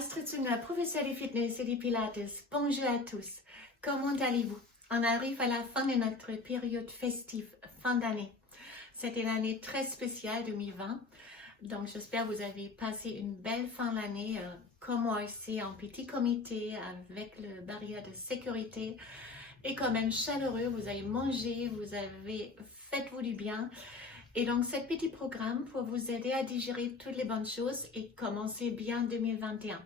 Astrid Zünger, professeure de fitness et de pilates. Bonjour à tous. Comment allez-vous? On arrive à la fin de notre période festive, fin d'année. C'était l'année très spéciale 2020. Donc, j'espère que vous avez passé une belle fin d'année, comme moi aussi, en petit comité, avec le barrière de sécurité. Et quand même chaleureux, vous avez mangé, vous avez fait-vous du bien. Et donc, ce petit programme pour vous aider à digérer toutes les bonnes choses et commencer bien 2021.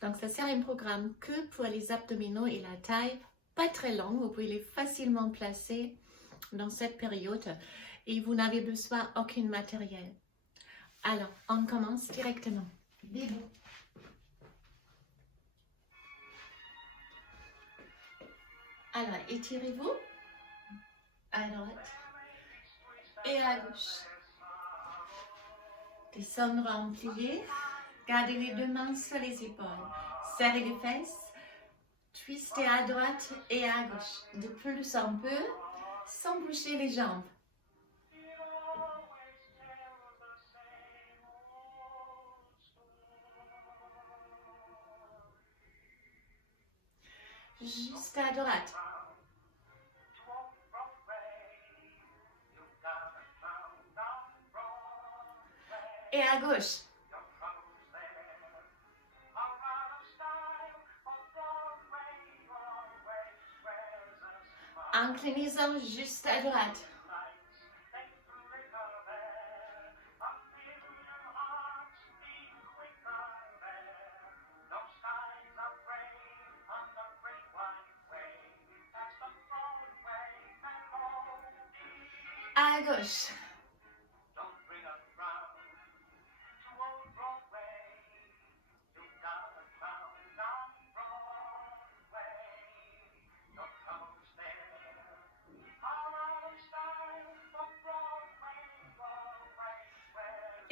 Donc, ça sert un programme que pour les abdominaux et la taille, pas très long. Vous pouvez les facilement placer dans cette période et vous n'avez besoin d'aucun matériel. Alors, on commence directement. Debout. Alors, étirez-vous à droite et à gauche. Descendre en plié. Gardez les deux mains sur les épaules. Serrez les fesses. Twistez à droite et à gauche. De plus en peu, sans bouger les jambes. Juste à droite. Et à gauche. Inclinaison juste à droite. À gauche.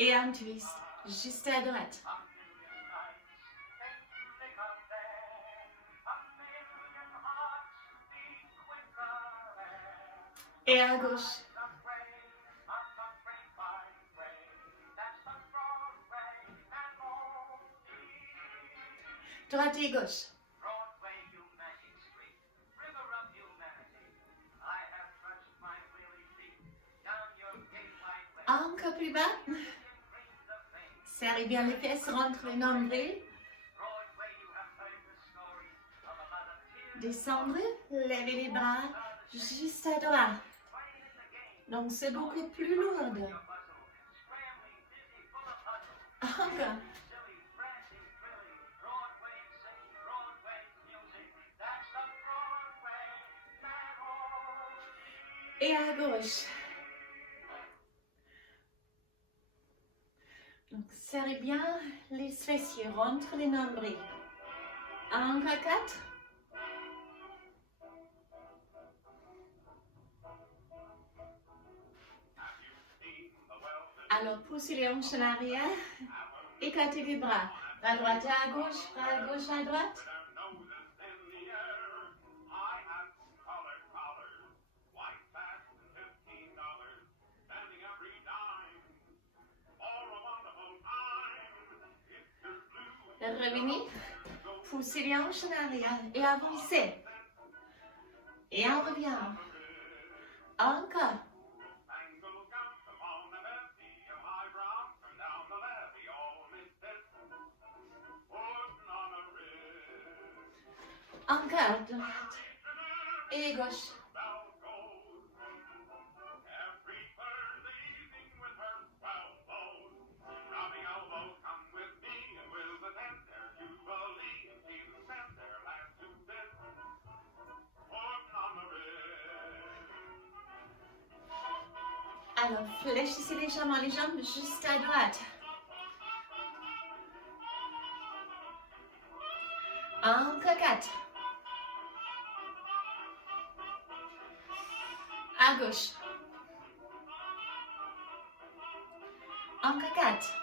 Et un twist, juste à droite. Et à gauche. Droite et gauche. Encore plus bas. Serrez bien les fesses, rentre le nombril. Descendre, levez les bras juste à droite. Donc c'est beaucoup plus lourd. Encore. Et à gauche. Donc serrez bien les fessiers, rentre les nombrils. Encore 4. Alors poussez les hanches en arrière, écartez les bras. Bras droite à gauche à droite. Revenez, poussez les hanches en arrière et avancez. Et on revient. Encore. Encore, droite et gauche. Alors, fléchissez légèrement les jambes juste à droite. Encore 4. À gauche. Encore 4.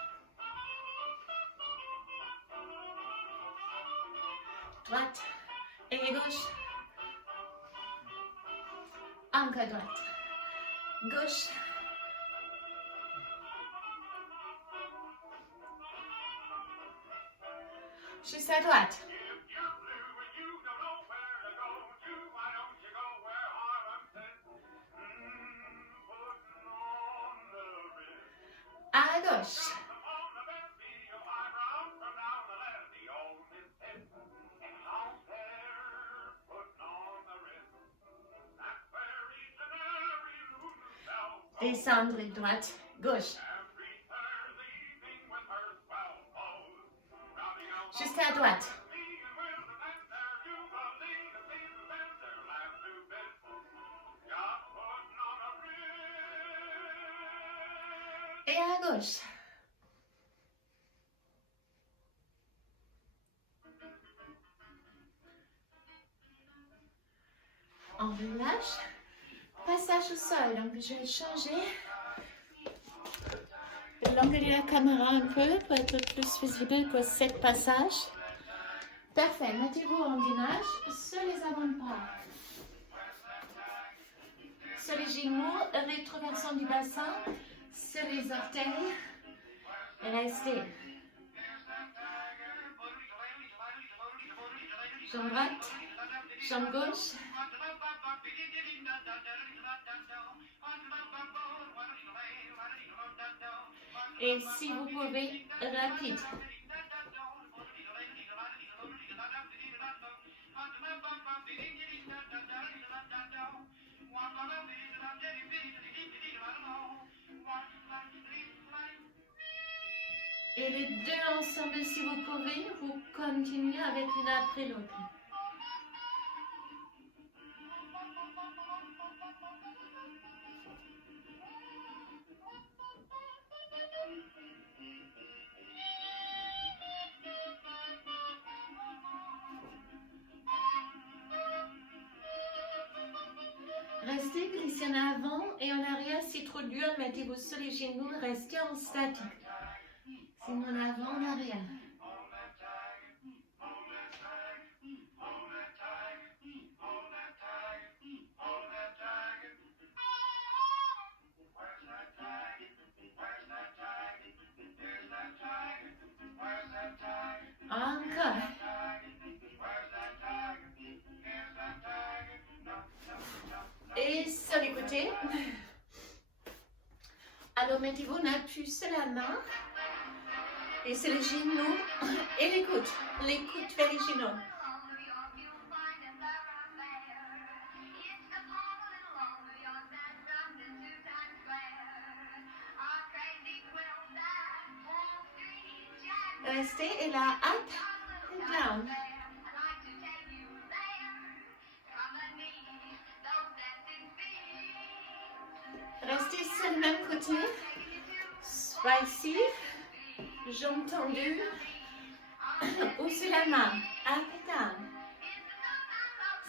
Droite et gauche. Encore droite. Gauche. Juste à droite. À gauche. Descendre droite, gauche. Juste à droite. Et à gauche. On relâche. Passage au sol. Donc je vais changer l'angle de la caméra un peu pour être plus visible pour ce passage. Parfait. Mettez-vous en gainage sur les avant-bras. Sur les genoux, rétroversion du bassin, sur les orteils. Restez. Jambe droite, jambe gauche. Et si vous pouvez, rapide. Et les deux ensemble, si vous pouvez, vous continuez avec l'une après l'autre. Restez glissez en avant et en arrière. Si trop dur, mettez-vous sur les genoux. Restez en statique. Sinon en avant, en arrière. Encore. Et sur les côtés. Alors mettez-vous un appui sur la main. Et c'est les genoux et les coudes. Les coudes vers les genoux. Restez et là, up and down. Restez sur le même côté. Soit ici, jambes tendues, ou sur la main, up and down.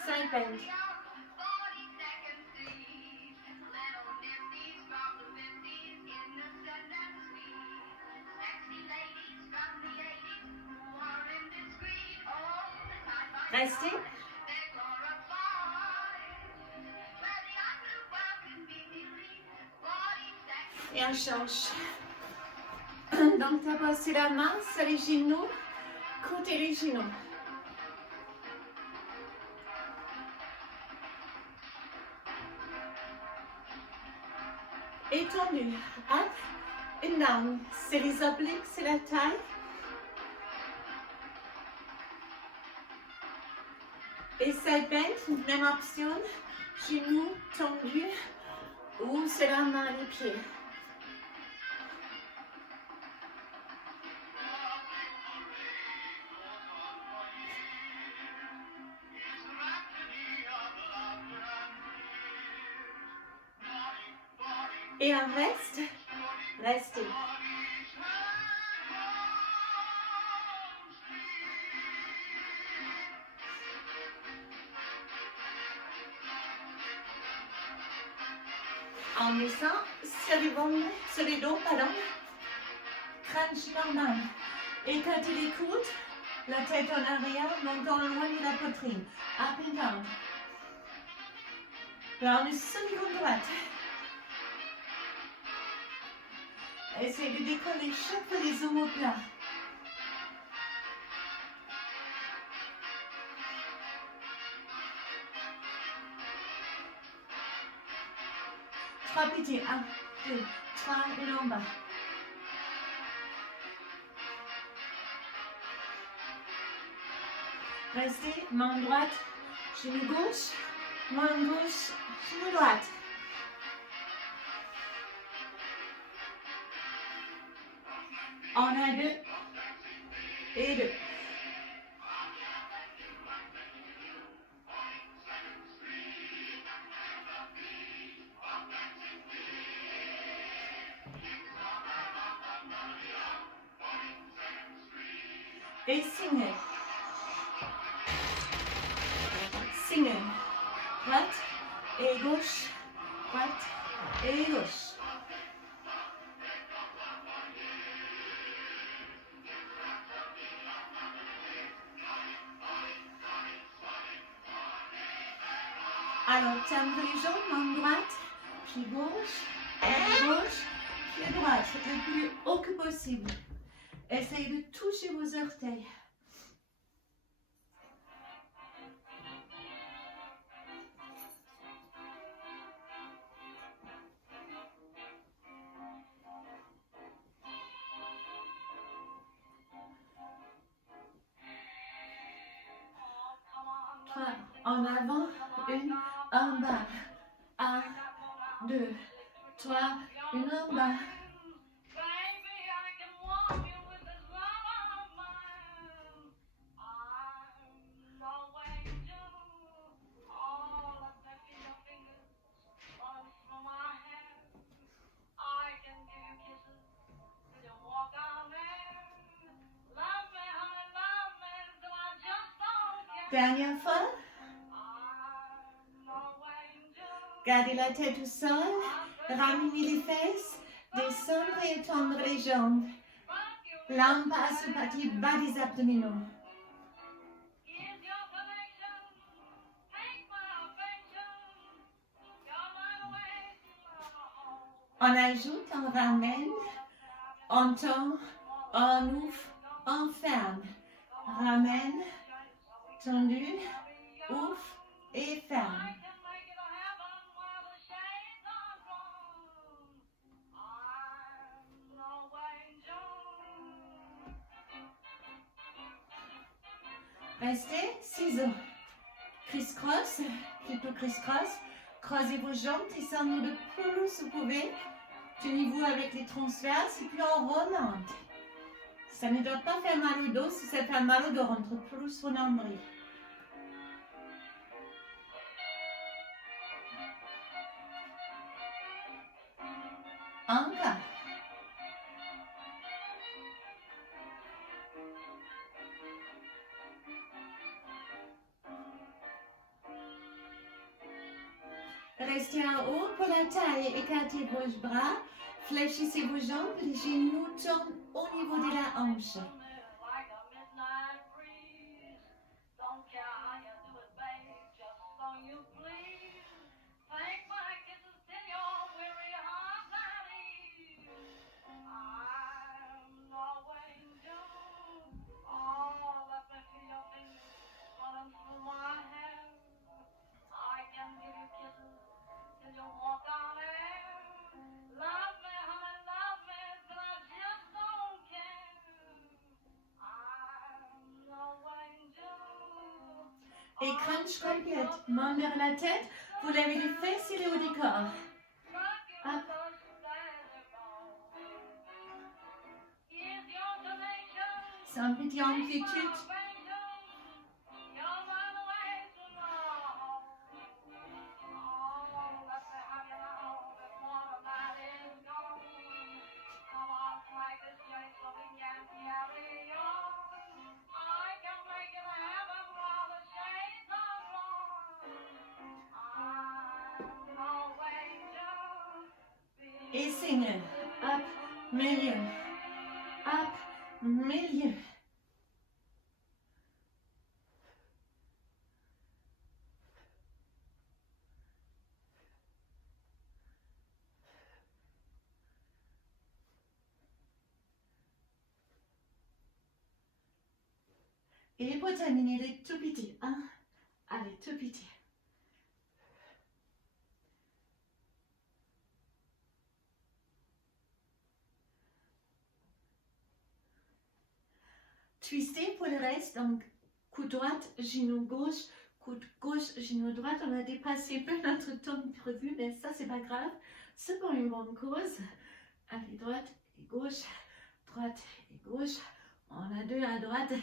Side bend. Restez. Et on change. Donc d'abord c'est la main, c'est les genoux, côté les genoux. Étendu, up and down. C'est les obliques, c'est la taille. Et side bend, même option, genoux tendus ou c'est la main les pieds. Et on reste, restez. En descend sur les dos, pardon. Crâne normal. Écartez les coudes, la tête en arrière, montant loin de la poitrine. Up and down. Là, on est sur les côtes droites. Essayez de décoller chaque fois les omoplates. 3 petits. 1, 2, 3, une en bas. Restez, main droite, genou gauche, main gauche, genou droite. On a 2 et 2. Et signez. Signez. Droite et gauche. Droite et gauche. Alors, timbre les jambes, main droite, pied gauche, pied droite, le plus haut que possible. Essayez de toucher vos orteils. En avant, une en bas. 1, 2, 3, une en bas. Dernière fois. Gardez la tête au sol, ramenez les fesses, descendre et tendre les jambes. Là, on passe au partie bas des abdominaux. On ajoute, on ramène, on tend, on ouvre, on ferme. Ramène, tendu, ouvre et ferme. Restez, ciseaux. Criss-cross, plutôt criss-cross. Croisez vos jambes, descendez le plus vous pouvez. Tenez-vous avec les transverses et puis on remonte. Ça ne doit pas faire mal au dos. Si ça fait mal au dos, rentre plus vos nombril. Encore. Restez en haut pour la taille, écartez vos bras, fléchissez vos jambes, les genoux tournent au niveau de la hanche. Et crunch complète, main vers la tête, vous levez les fesses et le haut du corps. Hop. Sans petite amplitude. Et signe, hop, milieu, hop, milieu. Et pour terminer, les tout petits. Allez, tout petit. twister pour le reste. Donc, coude droite, genou gauche, coude gauche, genou droite. On a dépassé un peu notre temps prévu, mais ça, c'est pas grave. C'est pour une bonne cause. Allez, droite et gauche, droite et gauche. On a 2 à droite,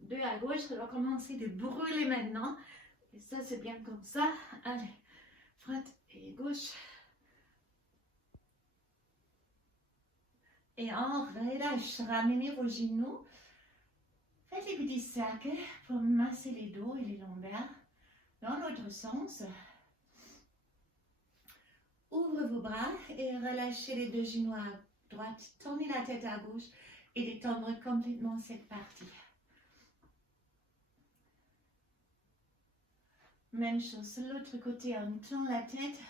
2 à gauche. On va commencer de brûler maintenant. Et ça, c'est bien comme ça. Allez, droite et gauche. Et on relâche. Ramenez vos genoux. Faites les petits cercles pour masser les dos et les lombaires. Dans l'autre sens. Ouvrez vos bras et relâchez les 2 genoux à droite. Tournez la tête à gauche et détendre complètement cette partie. Même chose de l'autre côté, on tourne la tête,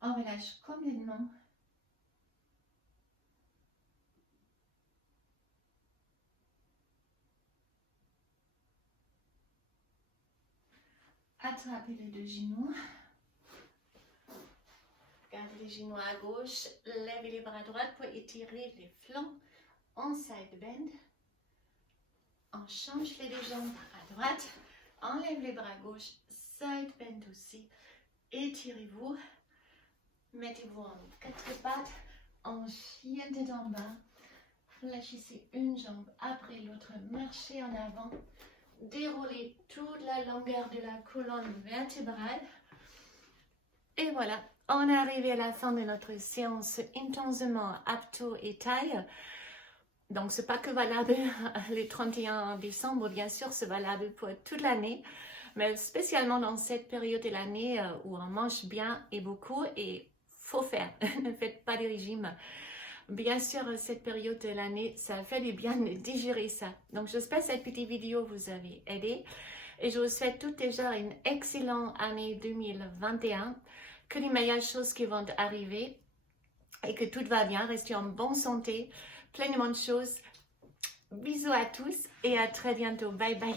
on relâche complètement. Attrapez les 2 genoux. Gardez les genoux à gauche, levez les bras droits pour étirer les flancs en side bend. On change les 2 jambes à droite, enlève les bras gauche, side bend aussi. Étirez-vous, mettez-vous en 4 pattes, en chien tête en bas. Fléchissez une jambe après l'autre, marchez en avant. Déroulez toute la longueur de la colonne vertébrale. Et voilà, on est arrivé à la fin de notre séance intensément abdos et taille. Donc, ce n'est pas que valable le 31 décembre, bien sûr, c'est valable pour toute l'année. Mais spécialement dans cette période de l'année où on mange bien et beaucoup, et faut faire, ne faites pas de régime. Bien sûr, cette période de l'année, ça fait du bien de digérer ça. Donc, j'espère que cette petite vidéo vous avait aidé. Et je vous souhaite toutes déjà une excellente année 2021. Que les meilleures choses qui vont arriver. Et que tout va bien. Restez en bonne santé. Pleinement de choses. Bisous à tous et à très bientôt. Bye bye.